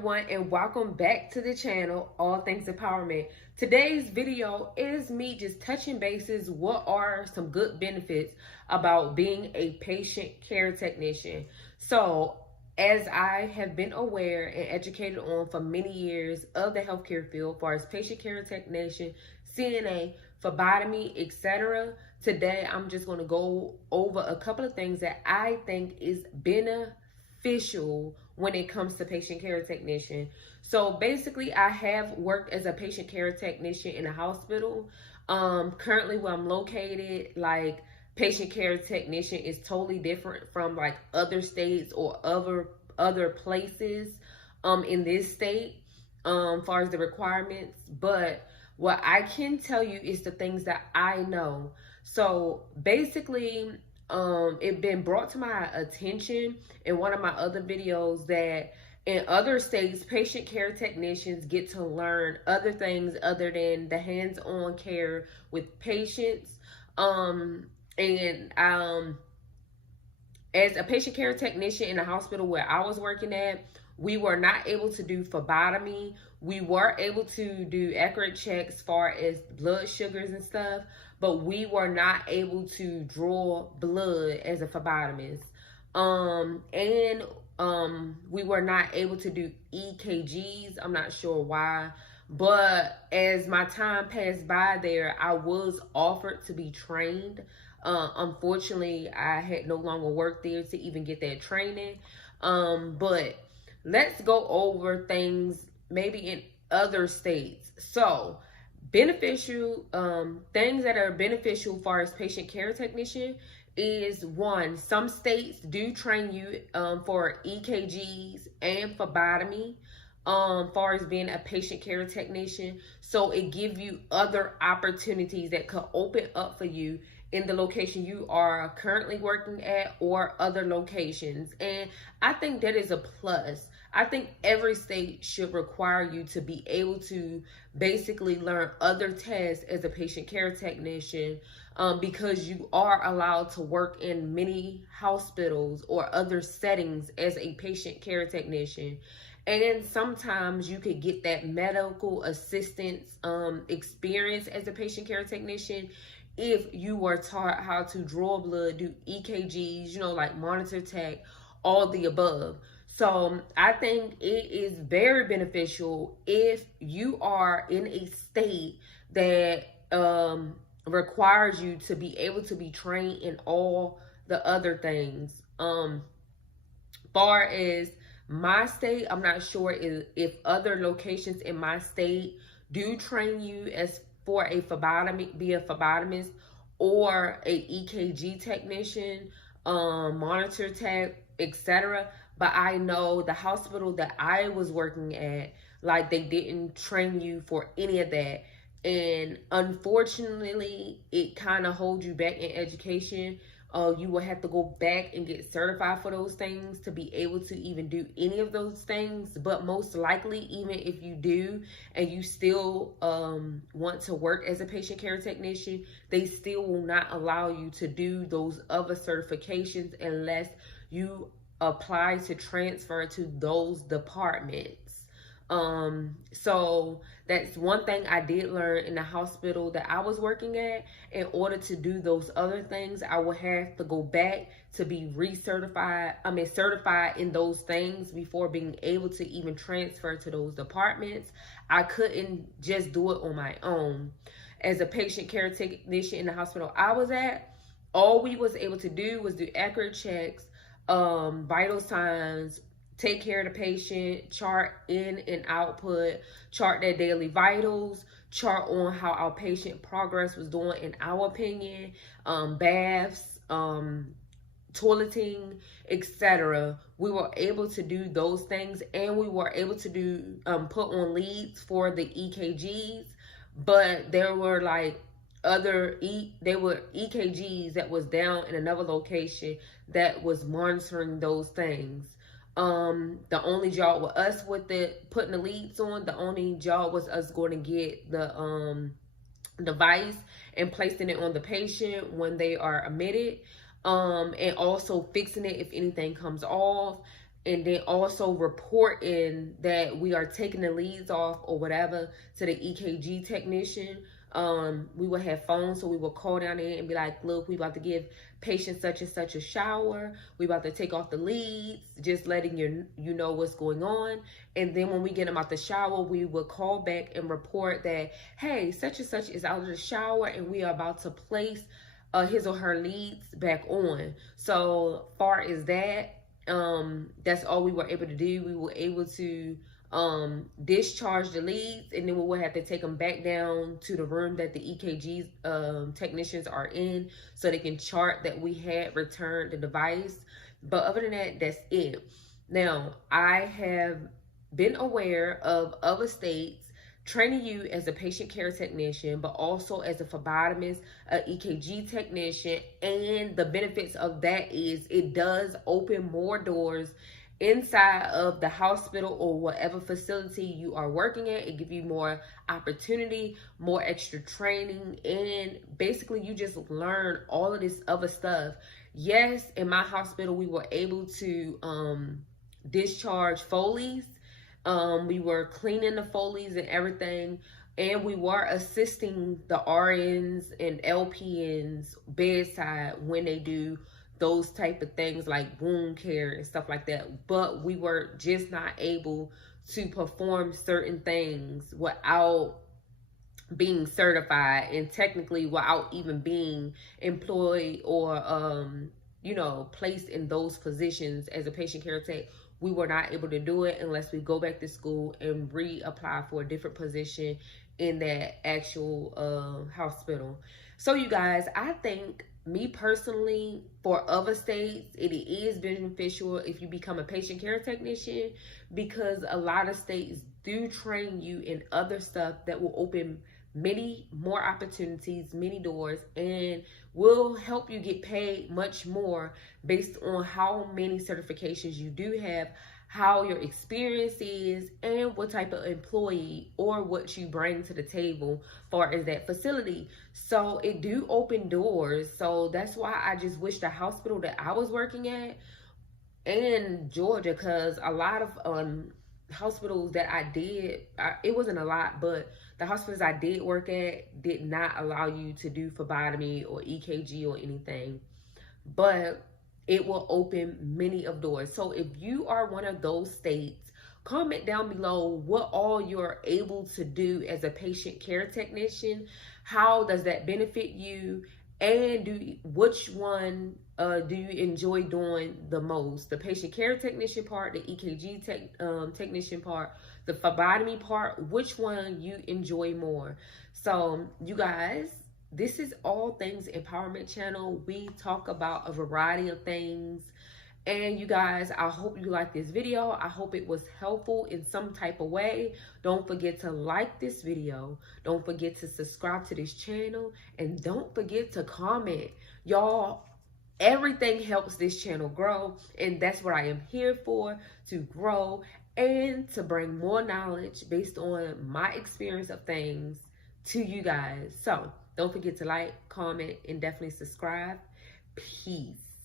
everyone, and welcome back to the channel, All Things Empowerment. Today's video is me just touching bases. What are some good benefits about being a patient care technician? So, as I have been aware and educated on for many years of the healthcare field, as far as patient care technician, CNA, phlebotomy, etc., today I'm just going to go over a couple of things that I think is beneficial when it comes to patient care technician. So basically, I have worked as a patient care technician in a hospital. Currently where I'm located, like, patient care technician is totally different from like other states or other places in this state far as the requirements. But what I can tell you is the things that I know. So basically, it been brought to my attention in one of my other videos that in other states, patient care technicians get to learn other things other than the hands-on care with patients. As a patient care technician in a hospital where I was working at, we were not able to do phlebotomy. We were able to do accurate checks as far as blood sugars and stuff, but we were not able to draw blood as a phlebotomist. We were not able to do EKGs. I'm not sure why, but as my time passed by there, I was offered to be trained. Unfortunately, I had no longer worked there to even get that training. But let's go over things maybe in other states. So beneficial things that are beneficial as far as patient care technician is, one, some states do train you for EKGs and phlebotomy far as being a patient care technician. So it gives you other opportunities that could open up for you in the location you are currently working at or other locations. And I think that is a plus. I think every state should require you to be able to basically learn other tasks as a patient care technician, because you are allowed to work in many hospitals or other settings as a patient care technician. And then sometimes you could get that medical assistance experience as a patient care technician if you were taught how to draw blood, do EKGs, like monitor tech, all the above. So I think it is very beneficial if you are in a state that requires you to be able to be trained in all the other things. Far as my state, I'm not sure if other locations in my state do train you as for a phlebotomy, be a phlebotomist or a EKG technician, monitor tech, etc. But I know the hospital that I was working at, like, they didn't train you for any of that. And unfortunately, it kind of holds you back in education. You will have to go back and get certified for those things to be able to even do any of those things. But most likely, even if you do and you still want to work as a patient care technician, they still will not allow you to do those other certifications unless you apply to transfer to those departments. So that's one thing I did learn in the hospital that I was working at. In order to do those other things, I would have to go back to be certified in those things before being able to even transfer to those departments. I couldn't just do it on my own. As a patient care technician in the hospital I was at, all we was able to do was do accurate checks, vital signs, take care of the patient, chart in and output, chart their daily vitals, chart on how our patient progress was doing in our opinion, baths, toileting, etc. We were able to do those things, and we were able to do put on leads for the EKGs, but there were like they were EKGs that was down in another location that was monitoring those things. The only job with us with putting the leads on, the only job was us going to get the device and placing it on the patient when they are admitted, and also fixing it if anything comes off, and then also reporting that we are taking the leads off or whatever to the EKG technician. We would have phones, so we would call down there and be like, look, we about to give patient such and such a shower. We about to take off the leads, just letting you know what's going on. And then when we get them out the shower, we would call back and report that, hey, such and such is out of the shower and we are about to place his or her leads back on. So far as that, that's all we were able to do. We were able to discharge the leads, and then we would have to take them back down to the room that the EKG technicians are in so they can chart that we had returned the device. But other than that, that's it. Now, I have been aware of other states training you as a patient care technician, but also as a phlebotomist, an EKG technician, and the benefits of that is it does open more doors inside of the hospital or whatever facility you are working at. It gives you more opportunity, more extra training, and basically you just learn all of this other stuff. Yes, in my hospital, we were able to discharge Foleys. We were cleaning the Foleys and everything, and we were assisting the RNs and LPNs bedside when they do those type of things like wound care and stuff like that. But we were just not able to perform certain things without being certified, and technically without even being employed or you know, placed in those positions as a patient care tech. We were not able to do it unless we go back to school and reapply for a different position in that actual hospital. So you guys, I think, me personally, for other states, it is beneficial if you become a patient care technician, because a lot of states do train you in other stuff that will open many more opportunities, many doors, and will help you get paid much more based on how many certifications you do have, how your experience is, and what type of employee or what you bring to the table far as that facility. So it do open doors. So that's why I just wish the hospital that I was working at in Georgia, because a lot of hospitals that I did, it wasn't a lot, but the hospitals I did work at did not allow you to do phlebotomy or EKG or anything. But it will open many of doors. So if you are one of those states, comment down below what all you're able to do as a patient care technician. How does that benefit you? And which one do you enjoy doing the most? The patient care technician part, the EKG technician part, the phlebotomy part, which one you enjoy more? So you guys, this is All Things Empowerment Channel. We talk about a variety of things. And you guys, I hope you like this video. I hope it was helpful in some type of way. Don't forget to like this video. Don't forget to subscribe to this channel. And don't forget to comment. Y'all, everything helps this channel grow. And that's what I am here for, to grow and to bring more knowledge based on my experience of things to you guys. So don't forget to like, comment, and definitely subscribe. Peace.